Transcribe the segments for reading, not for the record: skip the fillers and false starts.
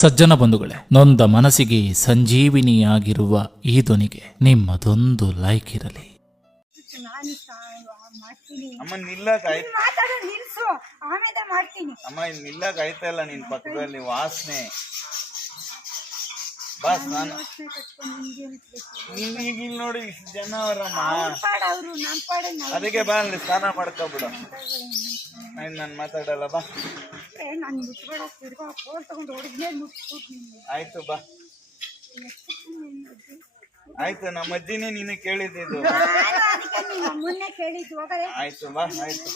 ಸಜ್ಜನ ಬಂಧುಗಳೇ, ನೊಂದ ಮನಸ್ಸಿಗೆ ಸಂಜೀವಿನಿಯಾಗಿರುವ ಈ ಧ್ವನಿಗೆ ನಿಮ್ಮದೊಂದು ಲೈಕ್ ಇರಲಿ. ಅಮ್ಮ ನಿಲ್ಲಕ್ ಆಯ್ತು, ನಿಲ್ಸು, ಆಮೇಲೆ ಮಾಡ್ತೀನಿ. ಅಮ್ಮ ನಿಲ್ಲಕ್ ಆಯ್ತಲ್ಲ, ನಿನ್ ಪಕ್ಕದಲ್ಲಿ ವಾಸನೆ. ಬಾಸ್ ನಾನು ಈಗ ಇಲ್ಲಿ ನೋಡಿ ಇಷ್ಟು ಜನ ಅವರಮ್ಮ, ಅದಕ್ಕೆ ಬಾ ಅಲ್ಲಿ ಸ್ನಾನ ಮಾಡ್ಕೊಬಿಡು. ನಾನು ಮಾತಾಡಲ್ಲ, ಬಾ. ಆಯ್ತು ಬಾ, ಆಯ್ತು. ನಮ್ಮ ಅಜ್ಜಿನೇ ನೀನು ಕೇಳಿದ್ದು. ಆಯ್ತು ಬಾ, ಆಯ್ತು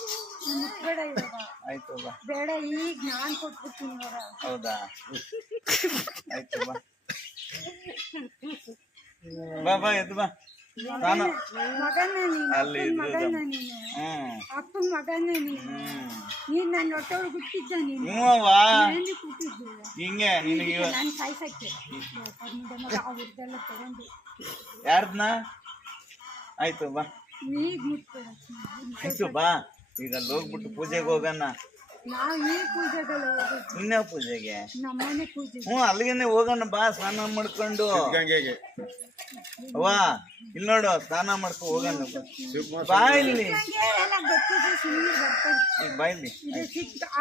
ಆಯ್ತು ಬಾ. ಬೇಡ, ಈಗ ನಾನ್ ಕೊಟ್ಬಿಡ್ತೀನಿ. ಹೌದಾ, ಆಯ್ತು ಬಾ ಬಾ ಬಾ, ಎದ್ದು ಬಾ. ಮಗನ ಅಲ್ಲಿ ಅಪ್ಪನ ಮಗನ ನೀನ್ ನನ್ನ ಹೊಟ್ಟೆ ಒಳಗೆ ಹುಟ್ಟಿದ್ದ ನೀನು. ಹಿಂಗೆ ನಿನಗೆ ನಾನು ಸಾಯ್ಸಕ್ಕೆ ಅವ್ರದ್ದೆಲ್ಲ ತಗೊಂಡು ಯಾರ್ದನ. ಆಯ್ತು ಬಾ, ಈಗ ಮುಟ್ಬೇಡ. ಆಯ್ತು ಬಾ, ಈಗ ಅಲ್ಲಿ ಹೋಗ್ಬಿಟ್ಟು ಪೂಜೆಗೆ ಹೋಗೋಣ. ನಾವ್ ಈ ಪೂಜೆಗಳು ಹೋಗೋದು. ಇನ್ಯಾವ ಪೂಜೆಗೆ? ನಮ್ಮನೆ ಪೂಜೆ. ಅಲ್ಲಿಗೆನೆ ಹೋಗೋಣ ಬಾ, ಸ್ನಾನ ಮಾಡ್ಕೊಂಡು. ಅವ್ವ ಇಲ್ಲಿ ನೋಡು, ಸ್ನಾನ ಮಾಡ್ಕೊಂಡು ಹೋಗೋಣ ಬಾ. ಇಲ್ಲಿ ಬಾ, ಇಲ್ಲಿ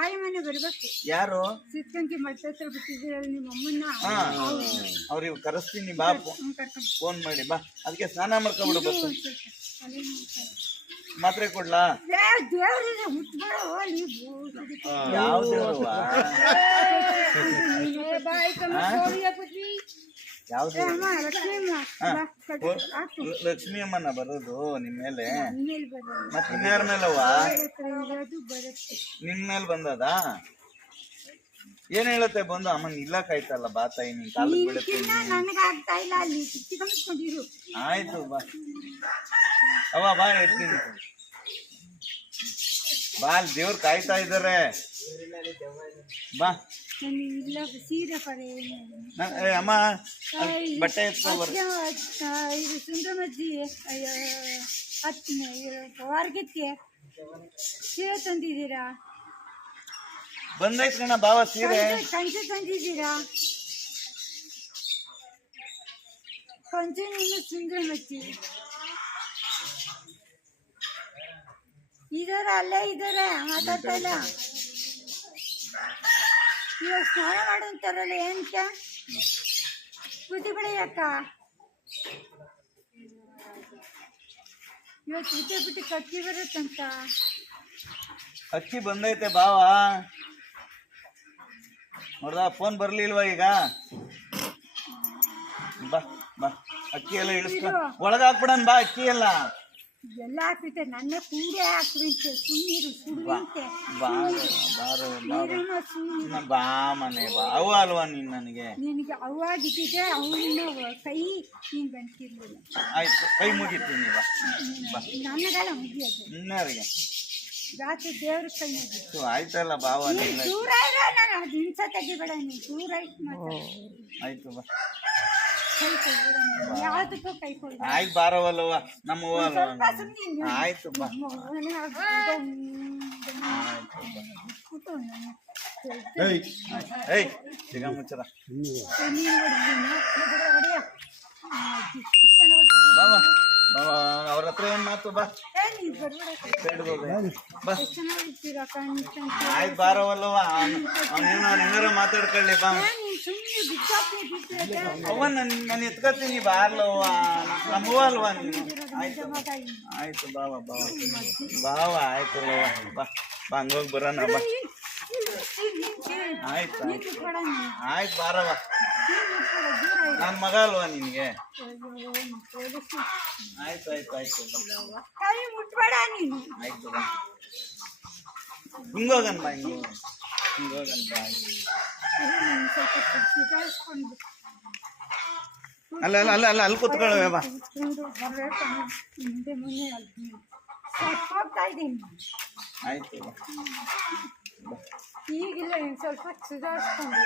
ಆಯ್ ಮನೆ ಬರ್ಬೇಕು. ಯಾರು? ಸಿದ್ಧಂಗಿ ಮಠ ಹತ್ರ ಬಿಟ್ಟಿದ್ದೀರಲ್ಲ ನಿಮ್ಮ ಅಮ್ಮನ್ನ. ಅವ್ರಿಗೆ ಕರೆಸ್ತೀನಿ ಬಾ, ಫೋನ್ ಮಾಡಿ ಬಾ. ಅದಕ್ಕೆ ಸ್ನಾನ ಮಾಡ್ಕೊಂಡ್ಬಿಡು. ಬಸ್ ಮಾತ್ರೆ ಕೊಡ್ಲಾ? ಯಾವ ದೇವ್ರವ್ವ? ಲಕ್ಷ್ಮಿ ಅಮ್ಮನ ಬರೋದು ನಿಮ್ ಮೇಲೆ? ಮತ್ ಇನ್ಯಾರ ಮೇಲವ್ವ? ನಿನ್ ಮೇಲೆ ಬಂದದ? ಏನ್ ಹೇಳುತ್ತೆ ಬಂದು? ಅಮ್ಮನ್ ಇಲ್ಲಕ್ ಆಯ್ತಲ್ಲ, ಬಾ ತಾಯಿ, ನಿನ್ ಕಾಲು ಬೀಳುತ್ತೀನಿ. ಆಯ್ತು ಬಾ ಅವ್ವ, ಬಾ, ಇರ್ತೀನಿ ಬಾ. ಅಲ್ಲಿ ದೇವ್ರು ಕಾಯ್ತಾ ಇದಾರೆ, ಬಾ. ಸೀರೆ ಪಡೆ ಅಮ್ಮ, ಬಟ್ಟೆ ಎತ್ಕೊ. ಇದು ಸುಂದರಮಜ್ಜಿ ವಾರ್ಗಕ್ಕೆ ಸೀರೆ ತಂದಿದ್ದೀರಾ? ಬಂದೈತ್ ಕಣ ಬಾವ, ಸೀರೆ ಕಂಚೆ ತಂದಿದ್ದೀರಾ? ಕಂಚೆ ನೀನು ಸುಂದರಮಜ್ಜಿ ಇದಾರ, ಅಲ್ಲೇ ಇದಾರೆ, ಮಾತಾಡ್ತಾ ಇಲ್ಲ. ಇವಾಗ ಸ್ನಾನ ಮಾಡಂತಾರಲ್ಲ, ಏನಕ್ಕ ಬುದ್ಧಿ ಬಿಡಿ ಅಕ್ಕ. ಇವತ್ತು ಬಿಟ್ಟು ಕಕ್ಕಿ ಬರುತ್ತಂತ. ಅಕ್ಕಿ ಬಂದೈತೆ ಬಾವ, ನೋಡ್ದ? ಫೋನ್ ಬರ್ಲಿಲ್ವಾ ಈಗ? ಬಾ ಬಾ, ಅಕ್ಕಿ ಎಲ್ಲ ಇಳಿಸ್ಕೊ, ಒಳಗ ಹಾಕ್ಬಿಡನ್ ಬಾ. ಅಕ್ಕಿ ಎಲ್ಲ ಎಲ್ಲ ಹಾಕ್ಬಿಟ್ಟೆ, ನನ್ನ ಕೂಡೆ ಹಾಕ್ಬಿಟ್ಟೆ. ಸುಮ್ಮೀರು ಸುಡುವಂತೆ ಬಾ ಮನೆ ಬಾ. ಅವ ಅಲ್ವಾ ನೀನ್ ನನಗೆ? ನಿನಗೆ ಅವಾಗಿಟ್ಟಿದೆ, ಅವನ್ನ ಕೈ ನೀನ್ ಬಂತಿರ್ಲಿಲ್ಲ. ಆಯ್ತು, ಕೈ ಮುಗಿತೀನಿ ಬಾ. ನನಗೆಲ್ಲ ಮುಗಿಯೋದು ಇನ್ನಾರಿಗೆ ರಾತ್ರಿ ದೇವ್ರ ಕೈ ಮುಗಿತು. ಆಯ್ತಲ್ಲ ಬಾವ, ದೂರ ಇರೋ, ನಾನು ಅದು ಹಿಂಸ ತೆಗಿಬೇಡ. ನೀನು ದೂರ ಇಟ್ಟು ಆಯ್ತು ಬಾ. ಕೈ ಕೊಡ್ಬೇಡ, ಯಾವ್ದಕ್ಕೂ ಕೈ ಕೊಡ್ಬೇಡ. ಆಯ್ತು ಬಾರವಲ್ಲವ, ನಮ್ಮವ್ವ ಅಲ್ವಾ? ಆಯ್ತು ಬಾ. ಏಯ್ ಸಿಗ ಮುಚ್ಚದ ಬಾಬಾ, ಬಾಬಾ ಅವ್ರ ಹತ್ರ ಏನ್ ಮಾತು? ಬಾ, ಆಯ್ತು ಬಾರವಲ್ಲವ, ಅವನೇನೋ ಹೆಂಗಾರ ಮಾತಾಡ್ಕೊಳ್ಳಿ ಬಾ. ಅವ್ವ ನಾನು ಎತ್ಕೊತೀನಿ ಬಾರ್ಲವ್ವ, ನಮ್ಮವ್ವ ಅಲ್ವಾ ನೀನು? ಆಯ್ತು ಆಯ್ತು ಬಾವ, ಬಾವ ಬಾವ, ಆಯ್ತಲ್ಲವ್ವ, ಬಾ ಬಾ, ಹಂಗೋಗಿ ಬರೋಣ ಬಾ. ಆಯ್ತು ಆಯ್ತು ಬಾರವ, ನನ್ನ ಮಗ ಅಲ್ವಾ ನಿನಗೆ? ಆಯ್ತು ಆಯ್ತು ಆಯ್ತು ಆಯ್ತು ಬಾ. ಹಿಂಗೋಗನ್ ಬಾ, ಹಿಂಗೋಗನ್ ಬಾ. ಅಲ್ಲ ಅಲ್ಲ ಅಲ್ಲ ಅಲ್ಲ, ಅಲ್ಲಿ ಕೂತ್ಕೊಳ್ಳವೆ ಬಾ. ಆಯ್ತು ಬಾ. ಈಗಿಲ್ಲ, ಸ್ವಲ್ಪ ಸುಧಾರಿಸ್ಕೊಂಡು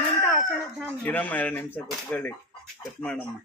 ನಂತ ಹಾಕೊಳ್ಳೋದು. ಇರಮ್ಮ, 2 ನಿಮಿಷ ಕೂತ್ಕೊಳ್ಳಿ, ಕಟ್ ಮಾಡಮ್ಮ.